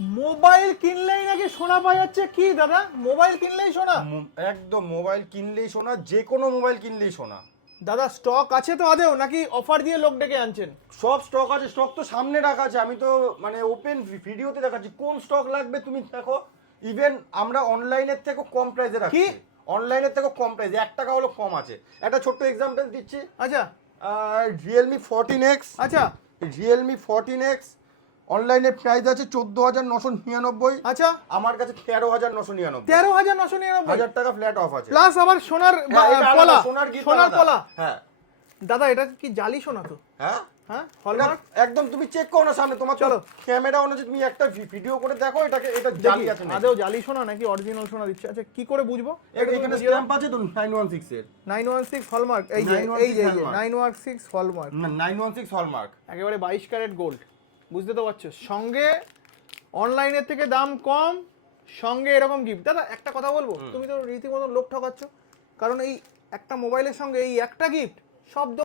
Mobile কিনলেই নাকি সোনা পাওয়া যাচ্ছে, কি দাদা মোবাইল কিনলেই সোনা? একদম, মোবাইল কিনলেই সোনা, যে কোনো মোবাইল কিনলেই সোনা। দাদা স্টক আছে তো আদেও, নাকি অফার দিয়ে লোক ডেকে আনছেন? সব স্টক আছে, স্টক তো সামনে রাখা আছে, আমি তো মানে ওপেন ভিডিওতে দেখাচ্ছি কোন স্টক লাগবে তুমি দেখো। ইভেন আমরা অনলাইনের থেকেও কম প্রাইসে রাখছি, অনলাইনের থেকেও কম প্রাইসে 1 টাকা হলো কম আছে। একটা ছোট্ট এক্সাম্পল দিচ্ছি। আচ্ছা রিয়েলমি 14X, আচ্ছা রিয়েলমি 14X অনলাইনে প্রাইস আছে 14,999। আচ্ছা, আমার কাছে 13,999, 13,999, 1000 টাকা ফ্ল্যাট অফ আছে। প্লাস আবার সোনার হ্যাঁ, এটা আলাদা, পলা, সোনার গিফট সোনার আলাদা। পলা। হ্যাঁ দাদা এটা কি জালি সোনা তো? হ্যাঁ হ্যাঁ হলমার্ক। একদম, তুমি চেক করো না সামনে, তোমার চলো। ক্যামেরা অন আছে, তুমি একটা ভিডিও করে দেখো এটাকে, এটা জালি আছে নাকি। আদেও জালি সোনা নাকি অরিজিনাল সোনা দিচ্ছে? আচ্ছা কি করে বুঝবো? এখানে স্ট্যাম্প আছে তো 916 এর, 916 হলমার্ক, এই যে 916 হলমার্ক, 916 হলমার্ক, একেবারে 22 ক্যারেট গোল্ড। বুঝতে তো পারছো, সঙ্গে অনলাইনের থেকে দাম কম, সঙ্গে এরকম গিফট। দাদা একটা কথা বলবো, তুমি তো রীতিমতো লোক ঠকাচ্ছ, কারণ এই একটা মোবাইলের সঙ্গে এই একটা গিফট সব